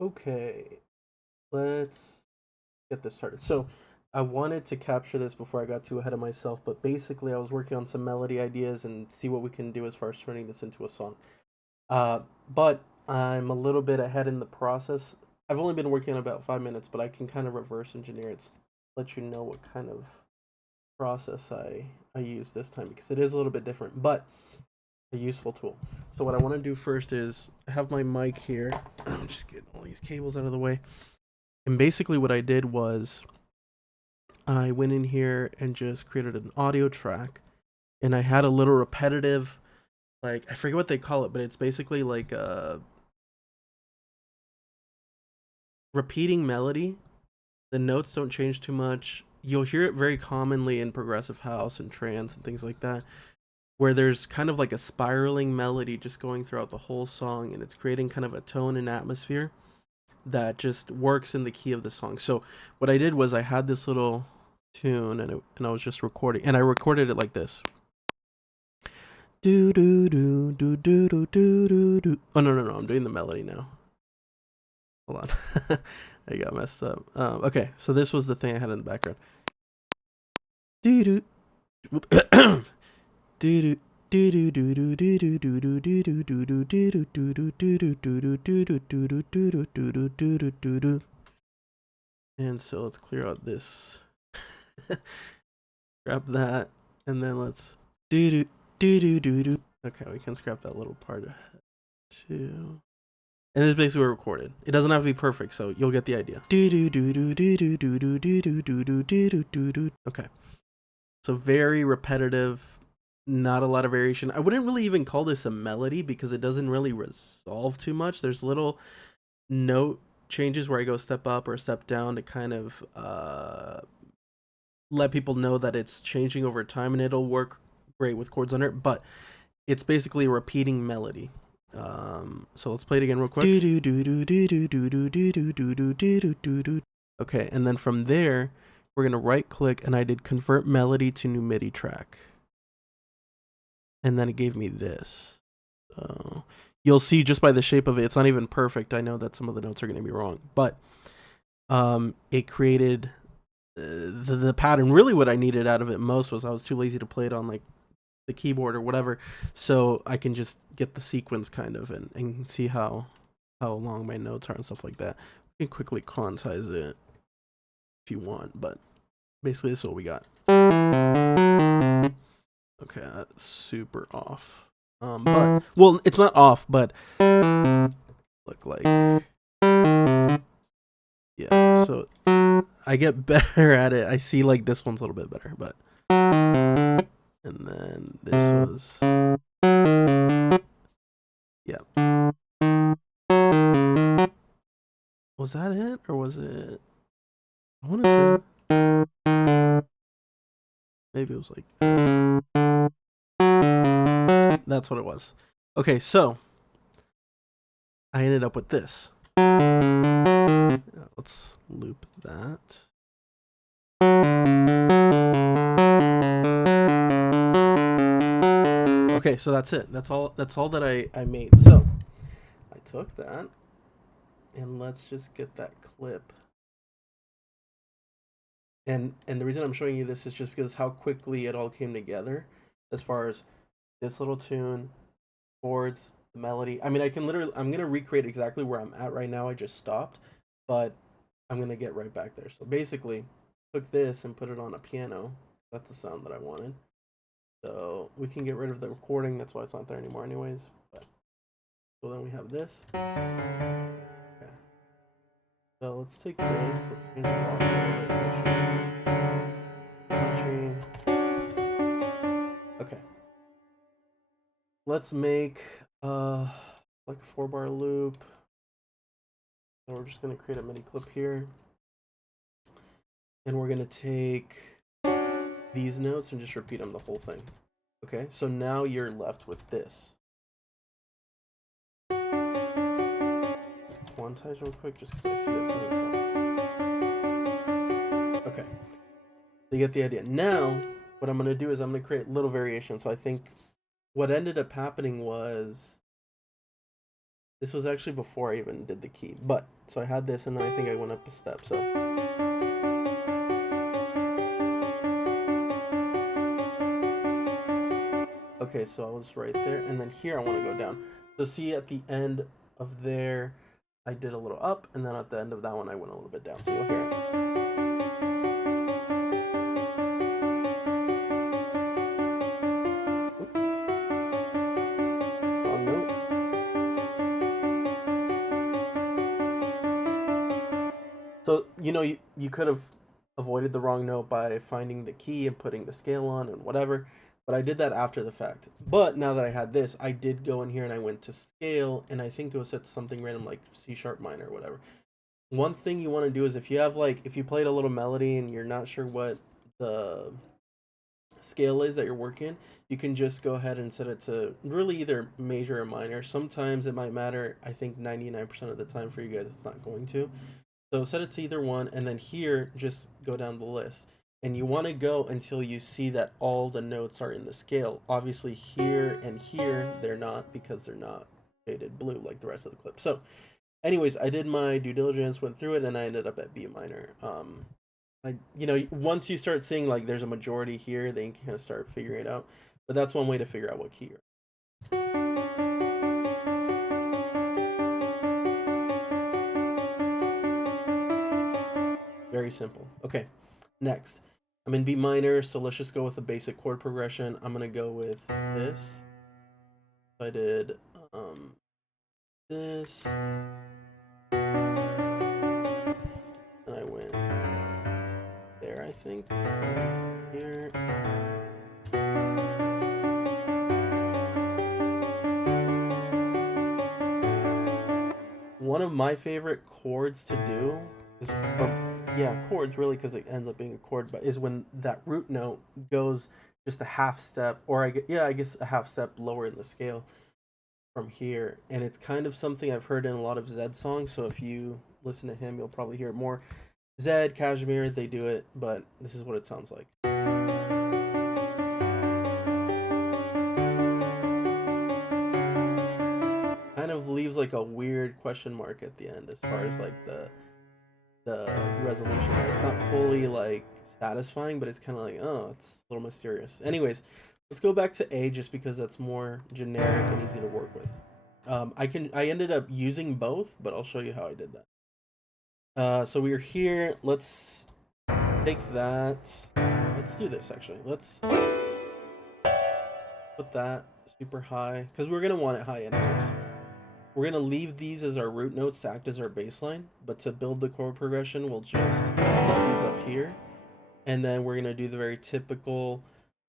Okay, let's get this started. So, I wanted to capture this before I got too ahead of myself, but basically, I was working on some melody ideas and see what we can do as far as turning this into a song. Uh, but I'm a little bit ahead in the process. I've only been working on about 5 minutes, but I can kind of reverse engineer it, let you know what kind of process I use this time because it is a little bit different, but a useful tool. So what I want to do first is have my mic here. I'm just getting all these cables out of the way. And basically what I did was I went in here and just created an audio track, and I had a little repetitive, like I forget what they call it, but it's basically like a repeating melody. The notes don't change too much. You'll hear it very commonly in progressive house and trance and things like that, where there's kind of like a spiraling melody just going throughout the whole song, and it's creating kind of a tone and atmosphere that just works in the key of the song. So what I did was I had this little tune, and I was just recording, and I recorded it like this. Do do do do do do do do do. Oh no, I'm doing the melody now. Hold on. I got messed up. Okay, so this was the thing I had in the background. Do do do do. And so let's clear out this. Grab that, and then let's do do do do do do. Okay, we can scrap that little part too. And this is basically what recorded. It doesn't have to be perfect, so you'll get the idea. Do do do do do do do do do do do do do do. Okay, so very repetitive, not a lot of variation. I wouldn't really even call this a melody because it doesn't really resolve too much. There's little note changes where I go step up or step down to kind of let people know that it's changing over time, and it'll work great with chords under it. But it's basically a repeating melody. So let's play it again real quick. Okay, and then from there, we're gonna right click, and I did convert melody to new MIDI track. And then it gave me this. So you'll see just by the shape of it, it's not even perfect. I know that some of the notes are gonna be wrong, but it created the pattern. Really what I needed out of it most was I was too lazy to play it on like the keyboard or whatever, so I can just get the sequence kind of and see how long my notes are and stuff like that. We can quickly quantize it if you want, but basically this is what we got. Okay, that's super off. But well, it's not off, but look like yeah. So I get better at it. I see like this one's a little bit better, but and then this was yeah. Was that it or was it? I want to say maybe it was like this. That's what it was. Okay, so I ended up with this. Let's loop that. Okay, so that's it. That's all that I made. So I took that, and let's just get that clip. And the reason I'm showing you this is just because how quickly it all came together, as far as this little tune, chords, the melody. I mean, I'm gonna recreate exactly where I'm at right now. I just stopped, but I'm gonna get right back there. So basically, took this and put it on a piano. That's the sound that I wanted. So we can get rid of the recording. That's why it's not there anymore, anyways. But so then we have this. Okay. So let's take this. Let's change the velocity a little bit. Okay. Let's make like a 4-bar loop. And we're just gonna create a mini clip here. And we're gonna take these notes and just repeat them the whole thing. Okay, so now you're left with this. Let's quantize real quick just because I see that something's on. Okay, so you get the idea. Now, what I'm gonna do is I'm gonna create little variations. So I think what ended up happening was This was actually before I even did the key. But, so I had this, and then I think I went up a step, so. Okay, so I was right there, and then here I want to go down. So see, at the end of there, I did a little up, and then at the end of that one, I went a little bit down. So you'll hear it. Oop, wrong note. So, you could have avoided the wrong note by finding the key and putting the scale on and whatever, but I did that after the fact. But now that I had this, I did go in here and I went to scale, and I think it was set to something random like C sharp minor or whatever. One thing you want to do is if you have if you played a little melody and you're not sure what the scale is that you're working, you can just go ahead and set it to really either major or minor. Sometimes it might matter. I think 99% of the time for you guys, it's not going to. So set it to either one, and then here, just go down the list. And you want to go until you see that all the notes are in the scale. Obviously, here and here, they're not because they're not shaded blue like the rest of the clip. So, anyways, I did my due diligence, went through it, and I ended up at B minor. Once you start seeing like there's a majority here, then you can kind of start figuring it out. But that's one way to figure out what key you're. Very simple. Okay, next. I'm in B minor, so let's just go with a basic chord progression. I'm gonna go with this. I did this, and I went there, I think. Here. One of my favorite chords to do is, yeah, chords really, because it ends up being a chord, but is when that root note goes just a half step, or I guess a half step lower in the scale from here, and it's kind of something I've heard in a lot of Zed songs. So if you listen to him, you'll probably hear it more. Zed, Kashmir, they do it, but this is what it sounds like. Kind of leaves like a weird question mark at the end as far as like the resolution there. It's not fully like satisfying, but it's kind of like, oh, it's a little mysterious. Anyways, let's go back to A just because that's more generic and easy to work with. I ended up using both, but I'll show you how I did that. So we're here. Let's take that. Let's do this actually. Let's put that super high because we're gonna want it high anyways. We're gonna leave these as our root notes to act as our baseline, but to build the chord progression, we'll just lift these up here, and then we're gonna do the very typical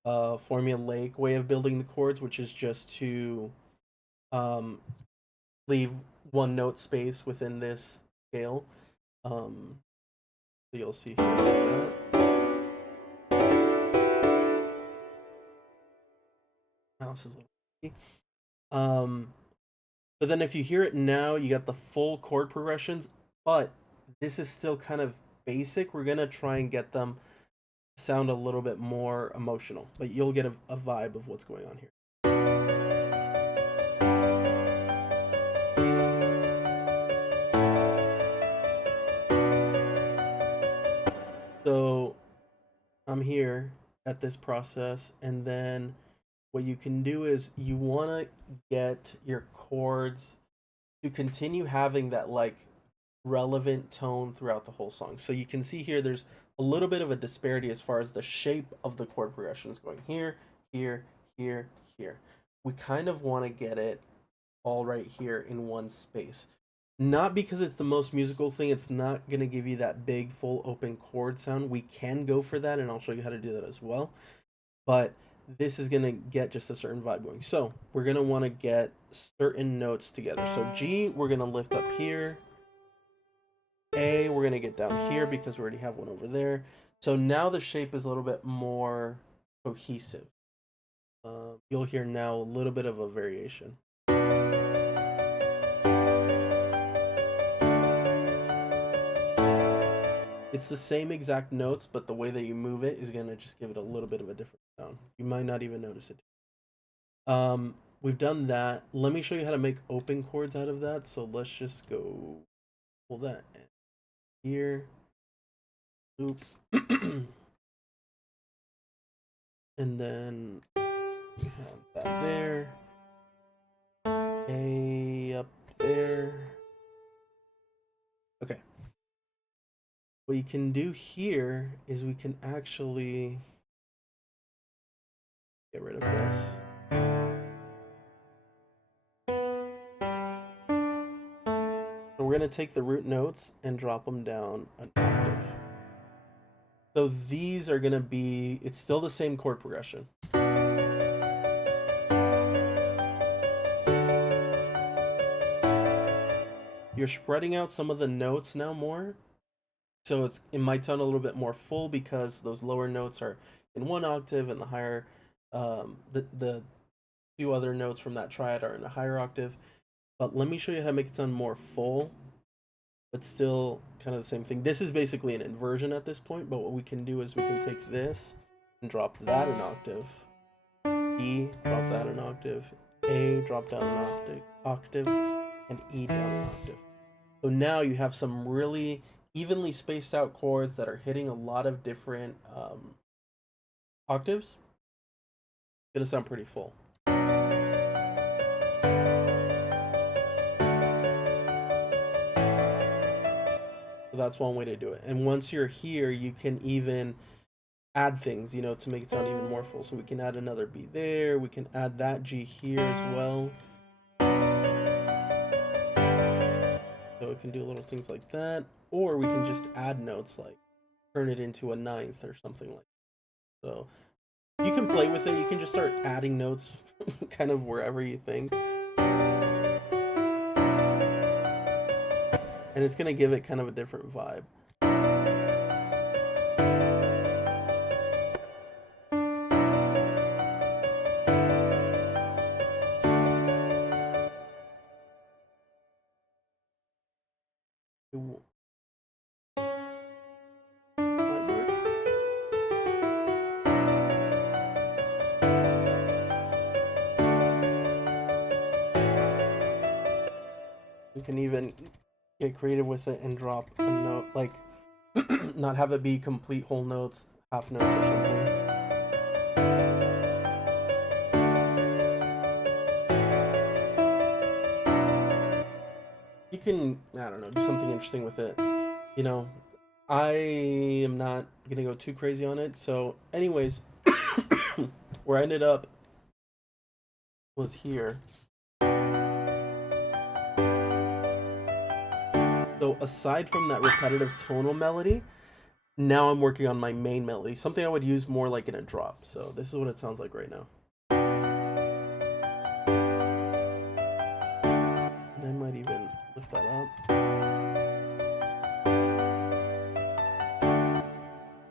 formulaic way of building the chords, which is just to um, leave one note space within this scale. So you'll see here like that. Mouse is a little but then if you hear it now, you got the full chord progressions, but this is still kind of basic. We're gonna try and get them to sound a little bit more emotional, but you'll get a vibe of what's going on here. So I'm here at this process, and then what you can do is you want to get your chords to continue having that like relevant tone throughout the whole song. So you can see here there's a little bit of a disparity as far as the shape of the chord progression is going here, here, here, here. We kind of want to get it all right here in one space. Not because it's the most musical thing, it's not going to give you that big full open chord sound. We can go for that, and I'll show you how to do that as well. But this is going to get just a certain vibe going. So we're going to want to get certain notes together. So G, we're going to lift up here. A, we're going to get down here because we already have one over there. So now the shape is a little bit more cohesive. You'll hear now a little bit of a variation. It's the same exact notes, but the way that you move it is going to just give it a little bit of a different sound. You might not even notice it. we've done that. Let me show you how to make open chords out of that. So let's just go pull that here. Oop. And then we have that there. A up there. Okay. What you can do here is we can actually get rid of this. So we're going to take the root notes and drop them down an octave. So these are going to be, it's still the same chord progression. You're spreading out some of the notes now more. So it might sound a little bit more full because those lower notes are in one octave and the higher, the two other notes from that triad are in a higher octave. But let me show you how to make it sound more full, but still kind of the same thing. This is basically an inversion at this point, but what we can do is we can take this and drop that an octave. E, drop that an octave. A, drop down an octave, and E down an octave. So now you have some really evenly spaced out chords that are hitting a lot of different octaves. It's gonna sound pretty full. So that's one way to do it. And once you're here, you can even add things, you know, to make it sound even more full. So we can add another B there. We can add that G here as well. So it can do little things like that. Or we can just add notes, like turn it into a ninth or something like that. So you can play with it. You can just start adding notes kind of wherever you think. And it's going to give it kind of a different vibe. You can even get creative with it and drop a note, like not have it be complete whole notes, half notes or something. You can, I don't know, do something interesting with it. You know, I am not gonna go too crazy on it. So, anyways, where I ended up was here. So, aside from that repetitive tonal melody, now I'm working on my main melody, something I would use more like in a drop. So, this is what it sounds like right now. And I might even lift that up.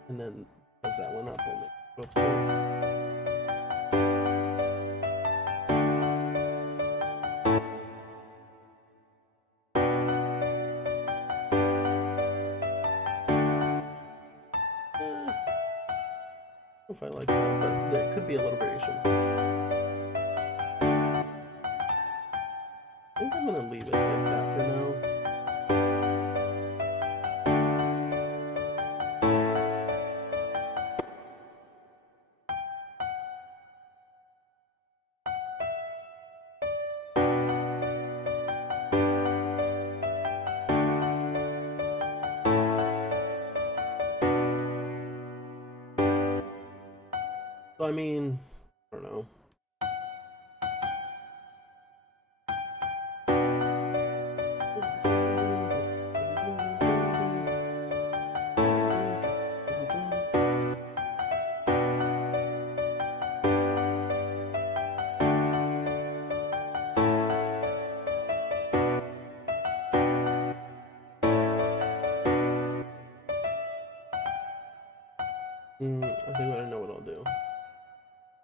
And then as that went up, we'll go up too. If I like that, but there could be a little variation. I think I'm gonna leave it like that for now. So I mean, I don't know. I think I know what I'll do.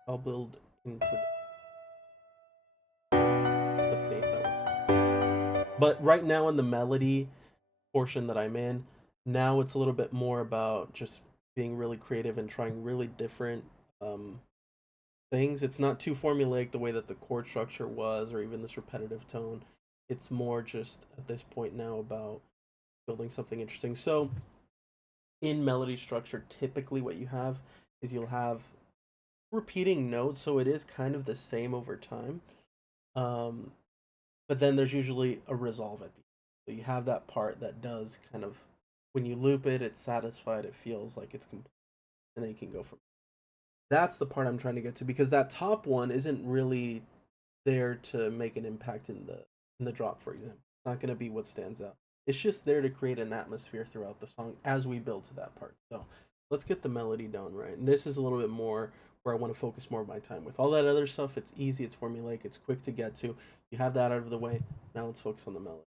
I'll build into. Let's see if that works. But right now in the melody portion that I'm in, now it's a little bit more about just being really creative and trying really different things. It's not too formulaic the way that the chord structure was, or even this repetitive tone. It's more just at this point now about building something interesting. So in melody structure, typically what you have is you'll have repeating notes, so it is kind of the same over time. Um, but then there's usually a resolve at the end. So you have that part that does kind of, when you loop it, it's satisfied, it feels like it's complete, and then you can go from. That's the part I'm trying to get to, because that top one isn't really there to make an impact in the drop, for example. It's not going to be what stands out. It's just there to create an atmosphere throughout the song as we build to that part. So let's get the melody down right. And this is a little bit more where I want to focus more of my time with. All that other stuff, it's easy, it's formulaic, it's quick to get to. You have that out of the way. Now let's focus on the melody.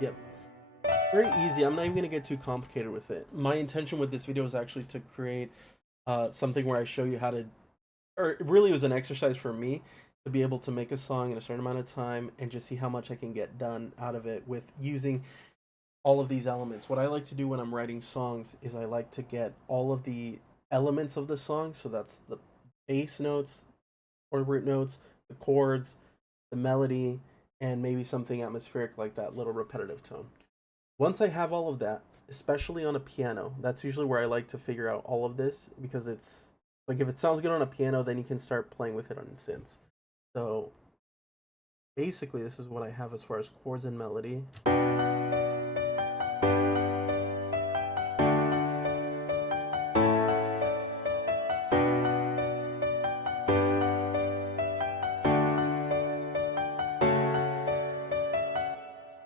Yep. Very easy. I'm not even going to get too complicated with it. My intention with this video is actually to create something where I show you how to, or it really was an exercise for me to be able to make a song in a certain amount of time and just see how much I can get done out of it with using all of these elements. What I like to do when I'm writing songs is I like to get all of the elements of the song. So that's the bass notes or root notes, the chords, the melody, and maybe something atmospheric like that little repetitive tone. Once I have all of that, especially on a piano, that's usually where I like to figure out all of this, because it's like if it sounds good on a piano, then you can start playing with it on synths. So basically, this is what I have as far as chords and melody.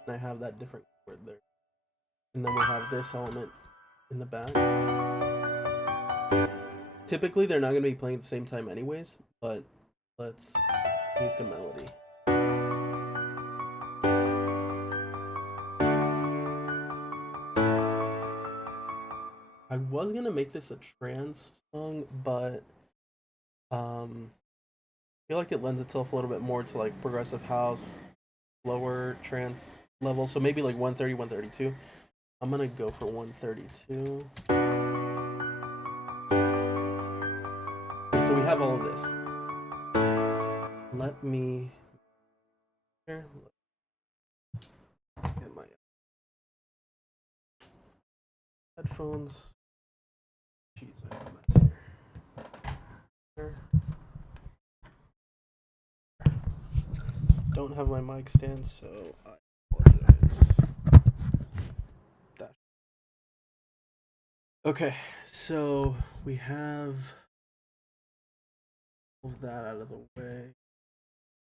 And I have that different chord there. And then we have this element in the back. Typically, they're not going to be playing at the same time anyways, but let's meet the melody. I was going to make this a trance song, but I feel like it lends itself a little bit more to like progressive house, lower trance level. So maybe like 130, 132. I'm going to go for 132. Okay, so we have all of this. Let me here. Get my headphones. Jeez, I have a mess here. Don't have my mic stand, so I apologize. Okay, so we have all of that out of the way.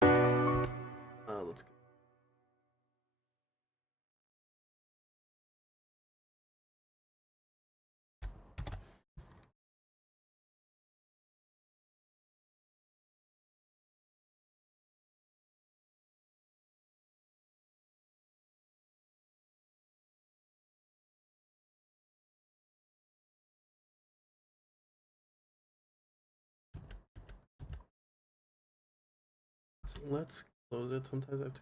Let's go. So let's close it. Sometimes I have to.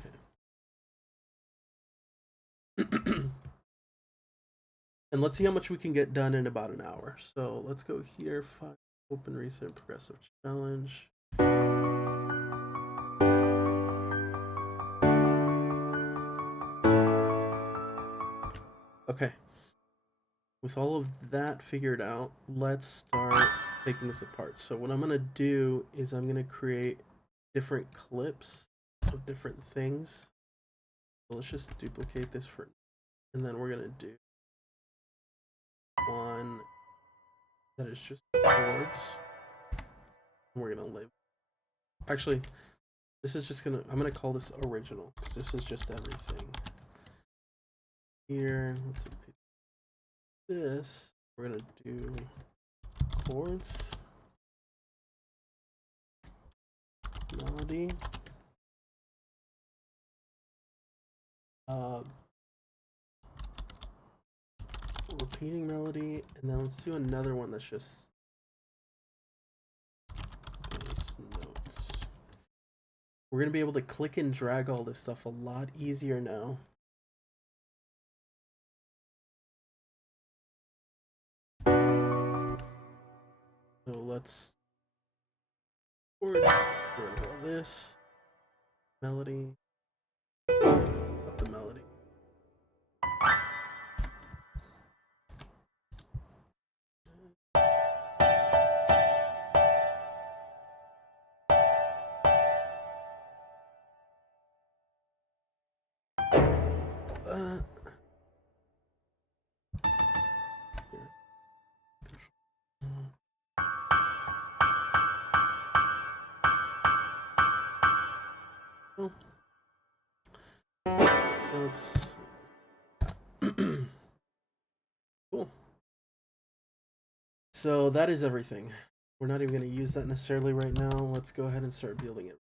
Okay. And let's see how much we can get done in about an hour. So let's go here. Open reset progressive challenge. Okay. With all of that figured out, let's start taking this apart. So what I'm going to do is I'm going to create different clips of different things. So let's just duplicate this for, and then we're going to do one that is just chords. And we're going to label. Actually, this is just I'm going to call this original, because this is just everything. Here, let's duplicate this. We're going to do chords, melody, repeating melody, and then let's do another one that's just bass notes. We're gonna be able to click and drag all this stuff a lot easier now. So let's chords, get rid of all this melody, up the melody. Let's cool. So that is everything. We're not even going to use that necessarily right now. Let's go ahead and start building it.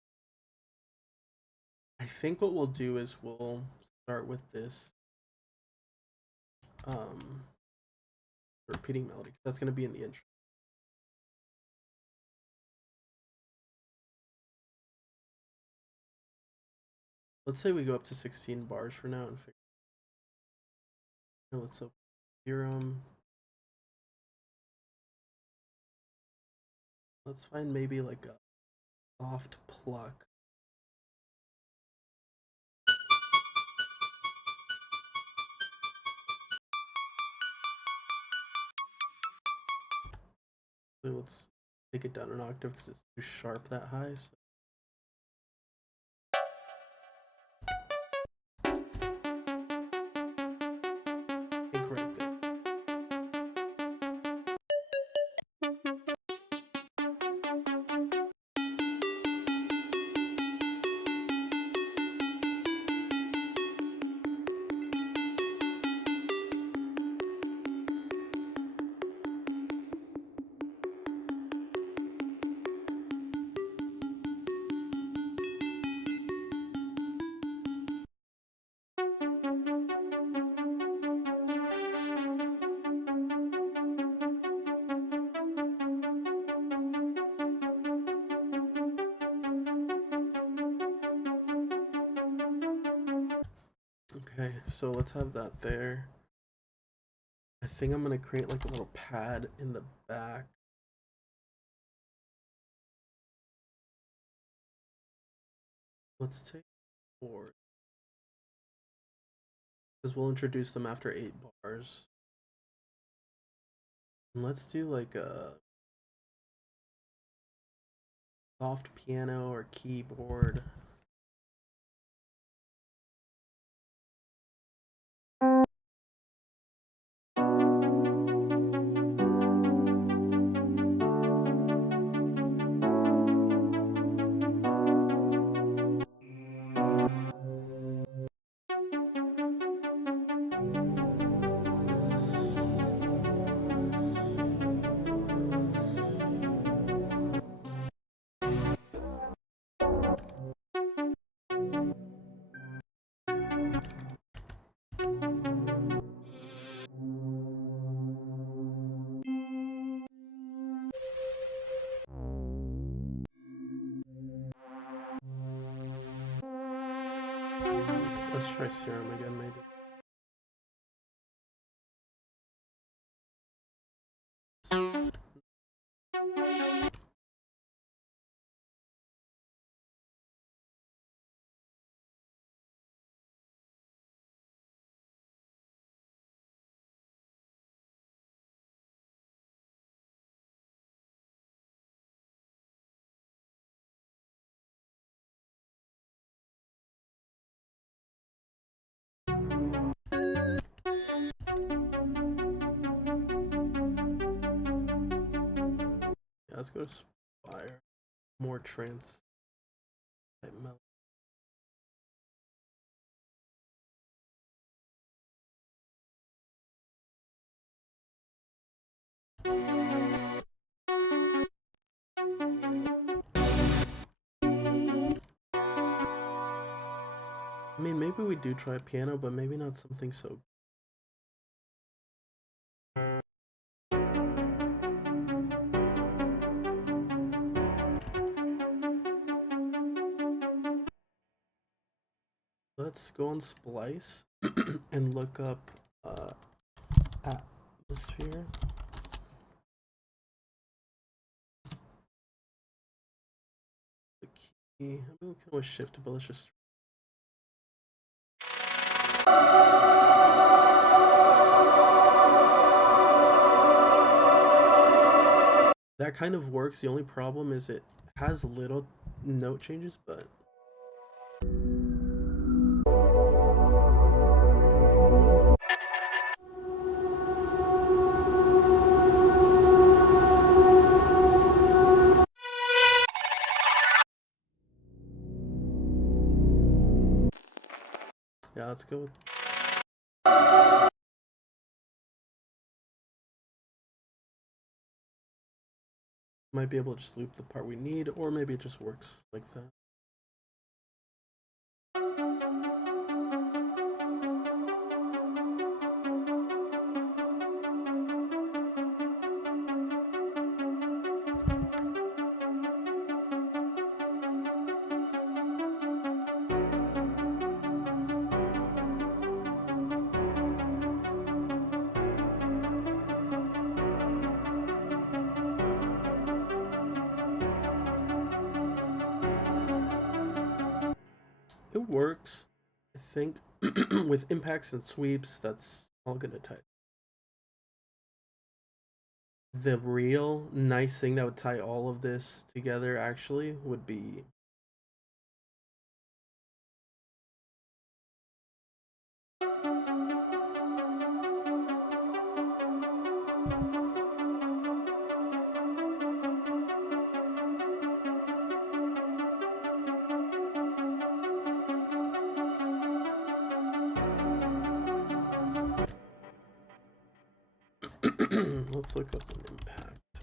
I think what we'll do is we'll start with this repeating melody. That's going to be in the intro. Let's say we go up to 16 bars for now and figure. Let's open theorem. Let's find maybe like a soft pluck. So let's take it down an octave because it's too sharp that high. So. Okay, so let's have that there. I think I'm gonna create like a little pad in the back. Let's take 4. Because we'll introduce them after 8 bars. And let's do like a soft piano or keyboard. Let's try serum again, maybe. Yeah, let's go to Spire. More trance type melody. I mean, maybe we do try piano, but maybe not something so. Let's go on Splice and look up atmosphere. The key. I mean, we can always shift it, but let's just. That kind of works. The only problem is it has little note changes, but yeah, let's go with. Might be able to just loop the part we need, or maybe it just works like that. It works. I think with impacts and sweeps, that's all gonna tie. The real nice thing that would tie all of this together actually would be let's look up an impact.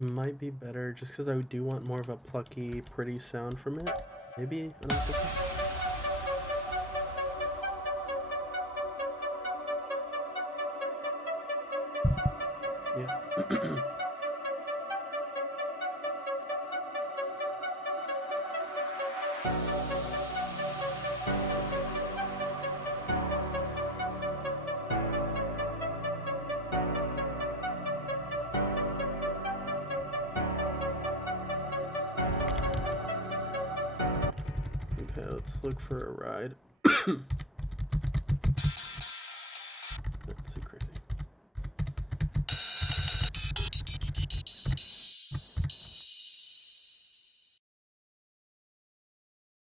Might be better just because I do want more of a plucky, pretty sound from it. Maybe an octave. Yeah. Okay, let's look for a ride. That's too crazy.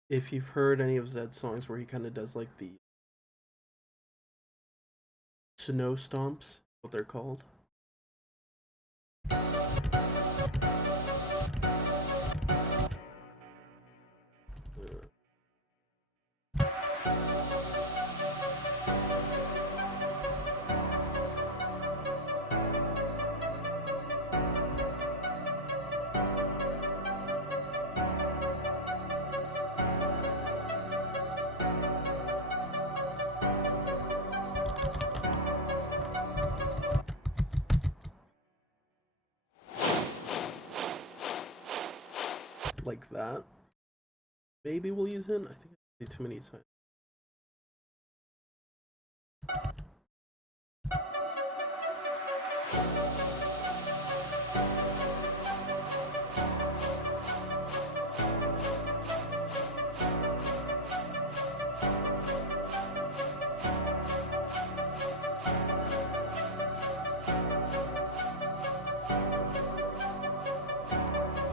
If you've heard any of Zed's songs where he kind of does like the snow stomps, what they're called. Like that. Maybe we'll use it. I think it's too many times.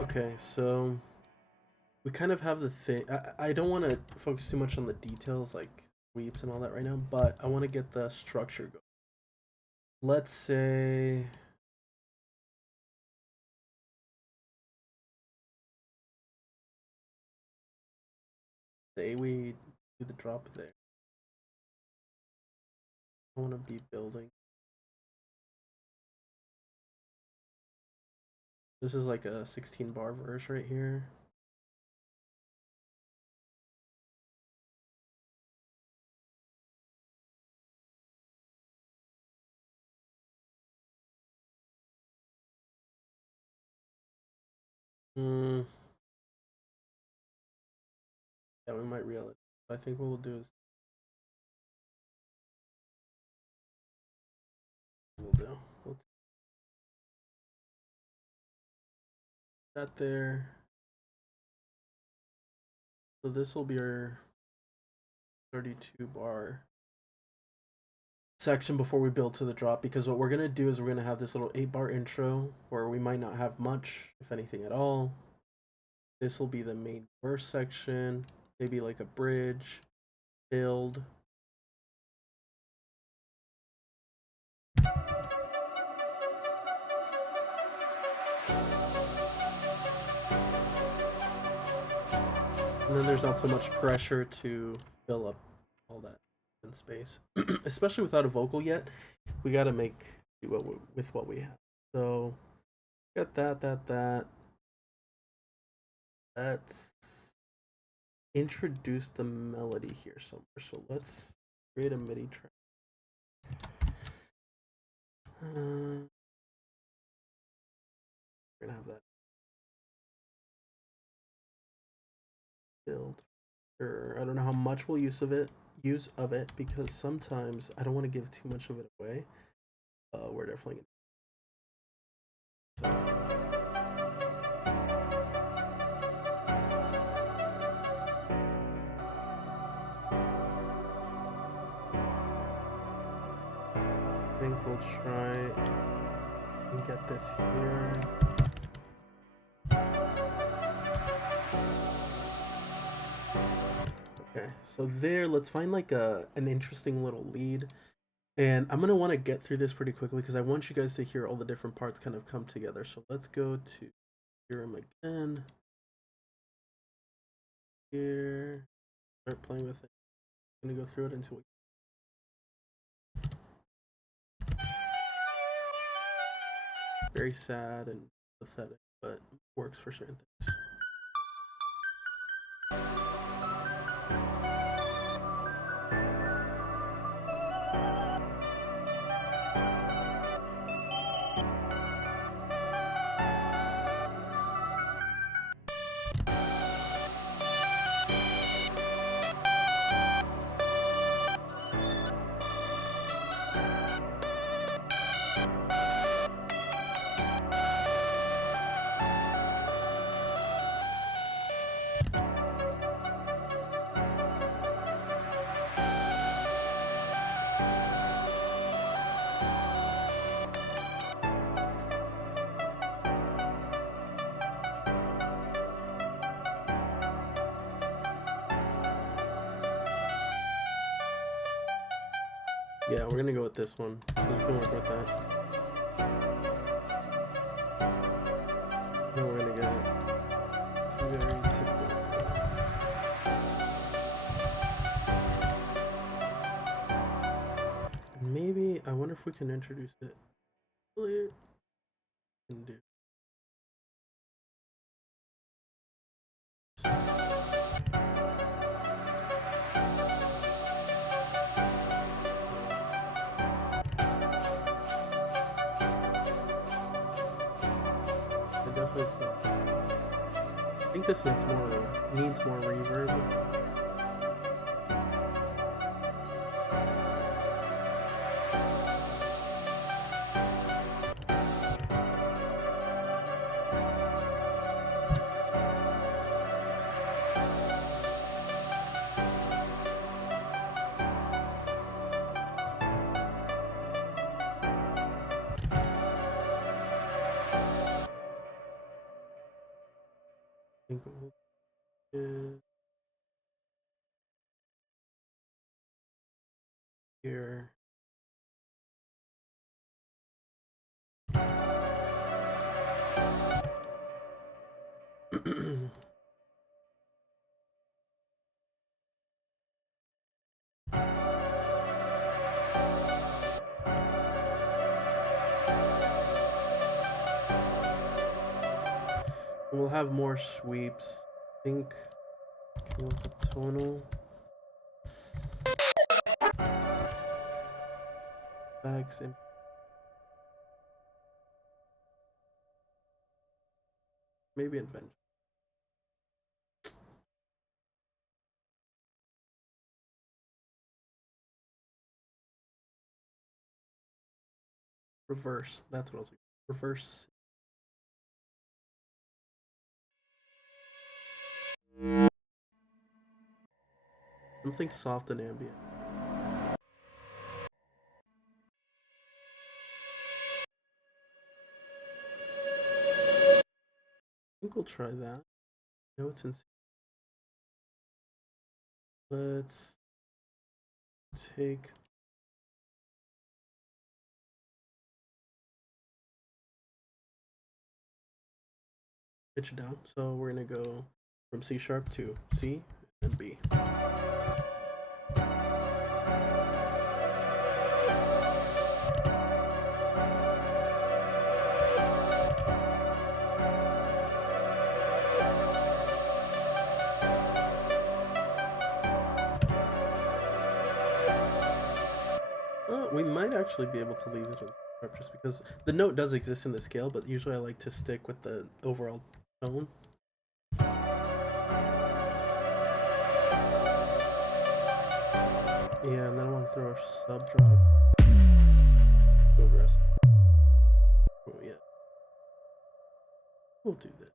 Okay, so we kind of have the thing. I don't want to focus too much on the details, like weeps and all that right now, but I want to get the structure going. Let's say we do the drop there. I want to be building. This is like a 16 bar verse right here. Yeah, we might reel it. I think what we'll do is let's that there. So this will be our 32 bar section before we build to the drop, because what we're going to do is we're going to have this little 8 bar intro where we might not have much, if anything at all. This will be the main verse section, maybe like a bridge, build. And then there's not so much pressure to fill up all that in space, especially without a vocal yet. We got to make do with what we have. So got that. Let's introduce the melody here somewhere. So let's create a MIDI track. We're gonna have that build. Sure. I don't know how much we'll use of it because sometimes I don't want to give too much of it away. We're definitely gonna. I think we'll try and get this here. Okay, so there, let's find like an interesting little lead. And I'm gonna want to get through this pretty quickly because I want you guys to hear all the different parts kind of come together. So let's go to hear them again. Here, start playing with it. I'm gonna go through it until we. Very sad and pathetic, but works for certain things. Yeah, we're gonna go with this one. We can work with that. Then we're gonna get very typical. Maybe I wonder if we can introduce it. Can do. I think this needs more reverb. I think we'll here. We'll have more sweeps. I think tonal. Bags and maybe invention. Reverse. That's what I was like. Reverse. Something soft and ambient. I think we'll try that. No, it's in. Let's take pitch down. So we're gonna go from C sharp to C and B. We might actually be able to leave it in sharp just because the note does exist in the scale, but usually I like to stick with the overall tone. Yeah, and then I want to throw a sub drop. Go aggressive. Oh, yeah. We'll do this.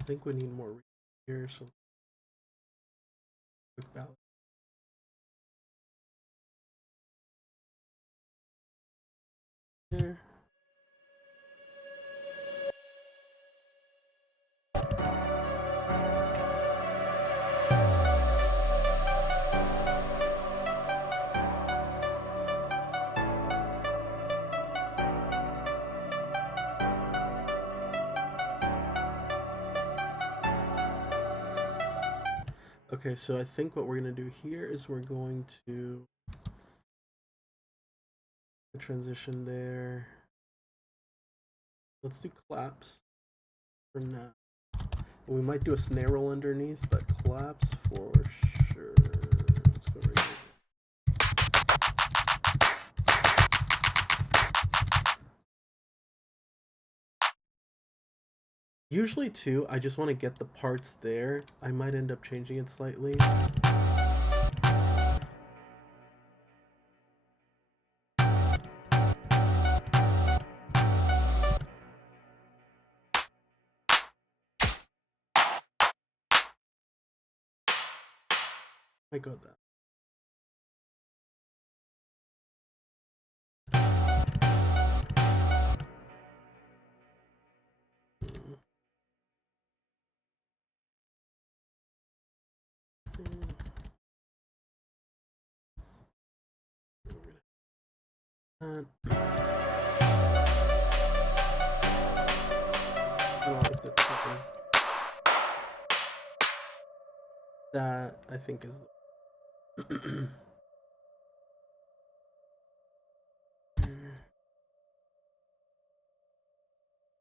I think we need more here, so quick balance. There. Okay, so I think what we're gonna do here is we're going to transition there. Let's do claps for now. We might do a snare roll underneath, but claps for sure. Let's go right here. Usually too, I just want to get the parts there. I might end up changing it slightly. I got that. that. I don't like that. That I think is. I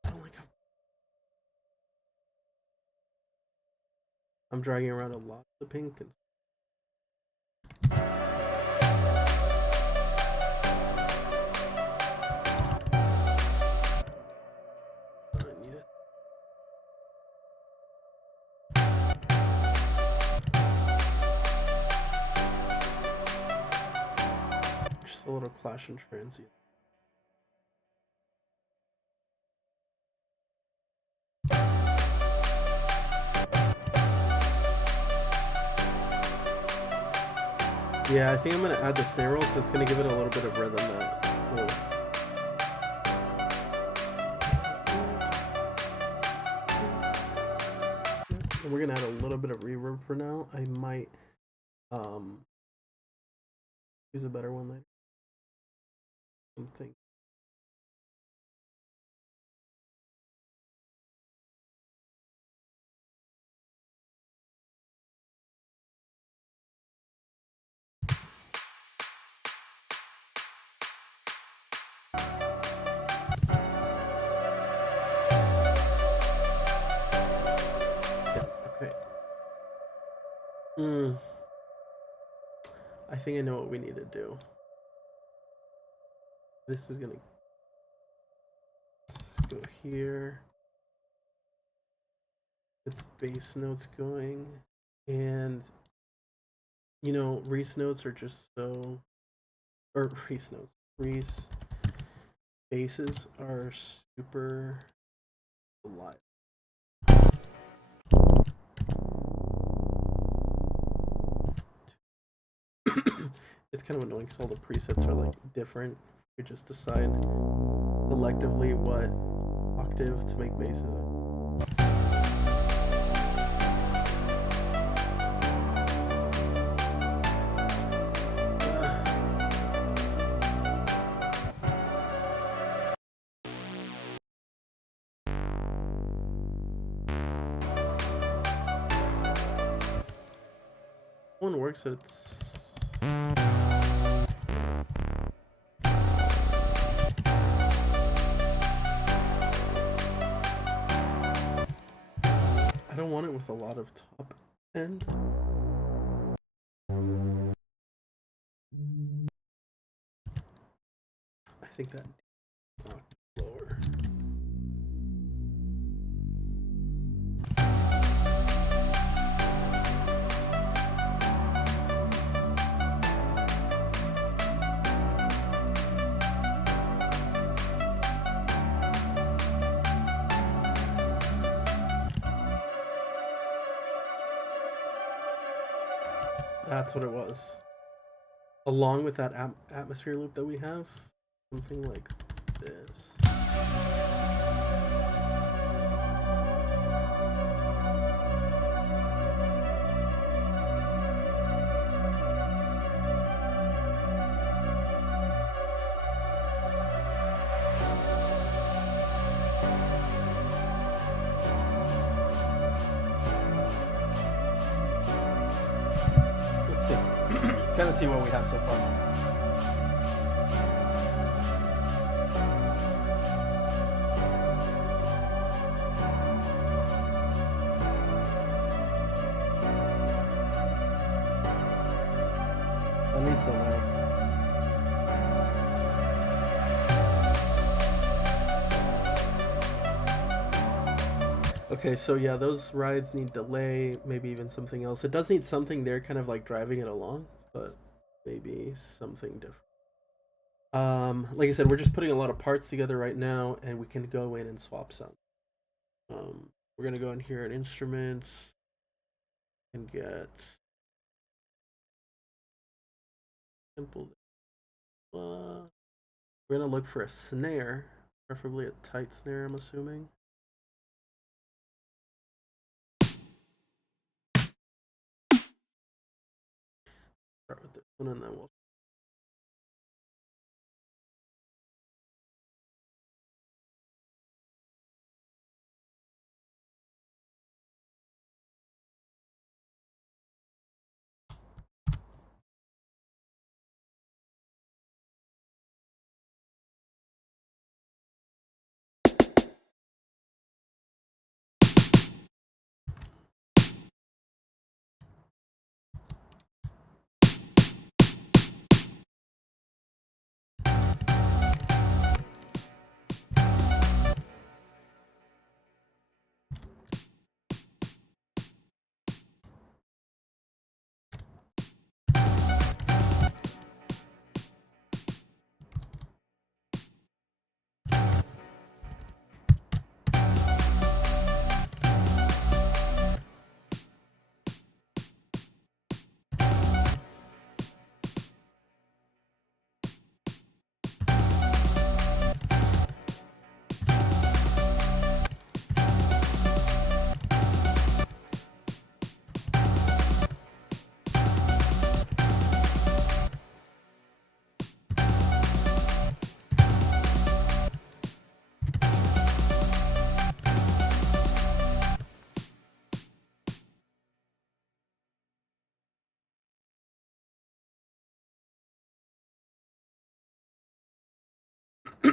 don't like how I'm dragging around a lot of the pink. And I need it. Just a little clash and transient. Yeah, I think I'm gonna add the snare roll because it's gonna give it a little bit of rhythm. And we're gonna add a little bit of reverb for now. I might use a better one later. Something. I think I know what we need to do. This is gonna go here. Get the bass notes going. And you know, Reese notes are just so, or Reese notes, Reese basses are super alive. It's kind of annoying because all the presets are like different. You just decide selectively what octave to make basses in. One works, but it's I don't want it with a lot of top end. I think that lower. That's what it was. Along with that atmosphere loop that we have, something like this. Let's see. Let's kind of see what we have so far. That needs some way. Okay, so yeah, those rides need delay, maybe even something else. It does need something there kind of like driving it along, but maybe something different. Like I said, we're just putting a lot of parts together right now, and we can go in and swap sound. We're gonna go in here at instruments and get simple. We're gonna look for a snare, preferably a tight snare, I'm assuming. Start with this one and then we'll Too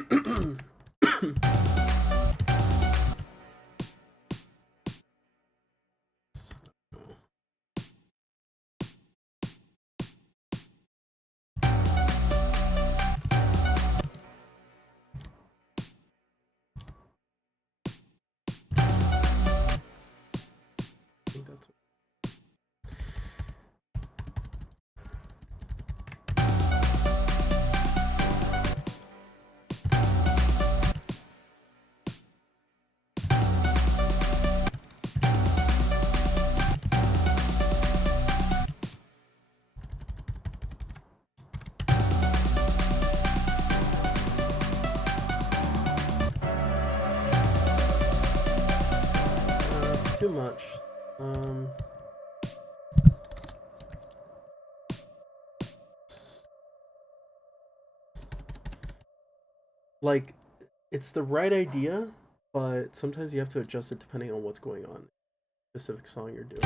much. Like, it's the right idea, but sometimes you have to adjust it depending on what's going on. Specific song you're doing.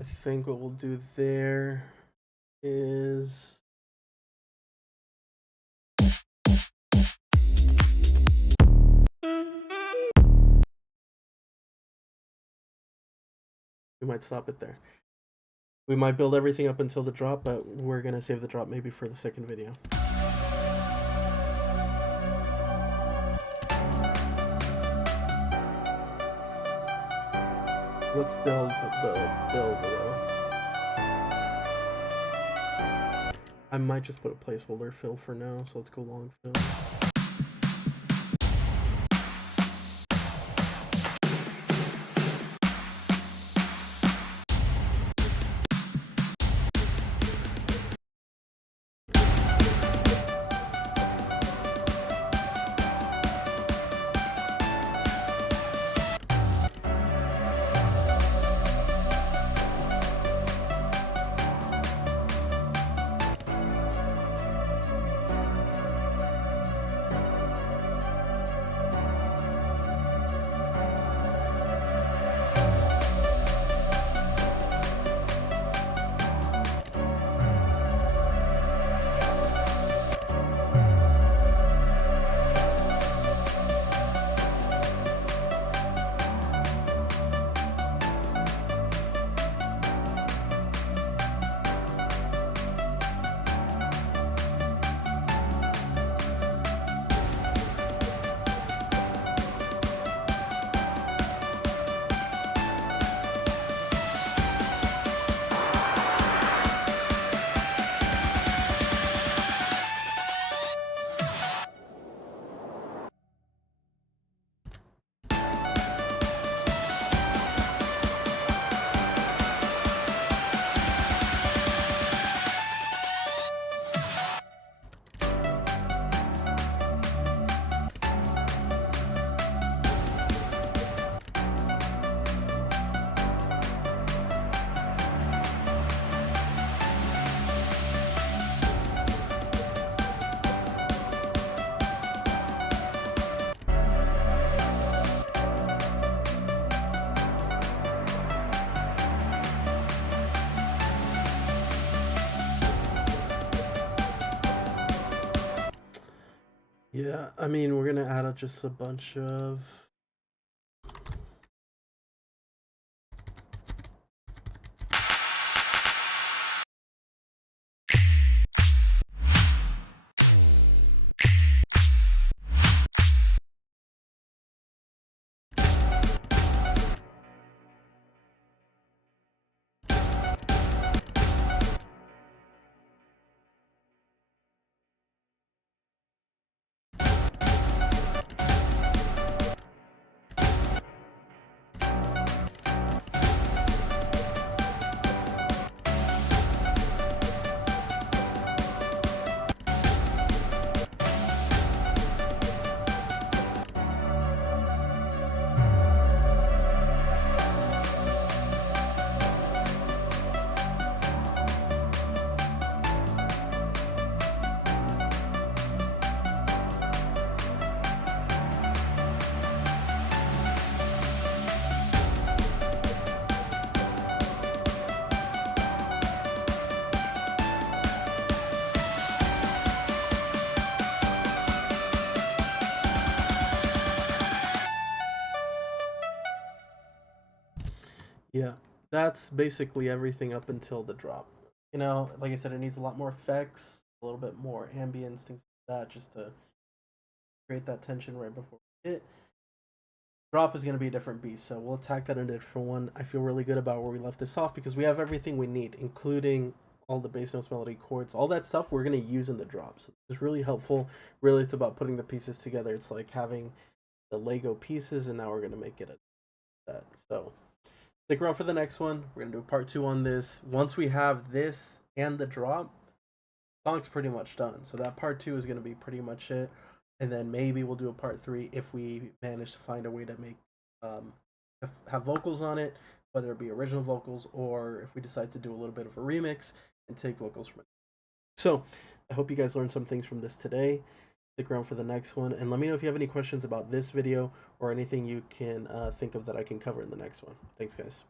I think what we'll do there is we might stop it there. We might build everything up until the drop, but we're gonna save the drop maybe for the second video. Let's build the build though. I might just put a placeholder fill for now, so let's go long fill. Yeah, I mean, we're gonna add just a bunch of. Yeah, that's basically everything up until the drop. You know, like I said, it needs a lot more effects, a little bit more ambience, things like that, just to create that tension right before we hit. Drop is going to be a different beast, so we'll attack that in a different one. I feel really good about where we left this off because we have everything we need, including all the bass notes, melody, chords, all that stuff we're going to use in the drop. So it's really helpful. Really, it's about putting the pieces together. It's like having the Lego pieces, and now we're going to make it a set. So stick around for the next one. We're going to do a part 2 on this. Once we have this and the drop, song's pretty much done. So that part 2 is going to be pretty much it, and then maybe we'll do a part 3 if we manage to find a way to make um, have vocals on it, whether it be original vocals or if we decide to do a little bit of a remix and take vocals from it. So I hope you guys learned some things from this today. Stick around for the next one, and let me know if you have any questions about this video or anything you can think of that I can cover in the next one. Thanks, guys.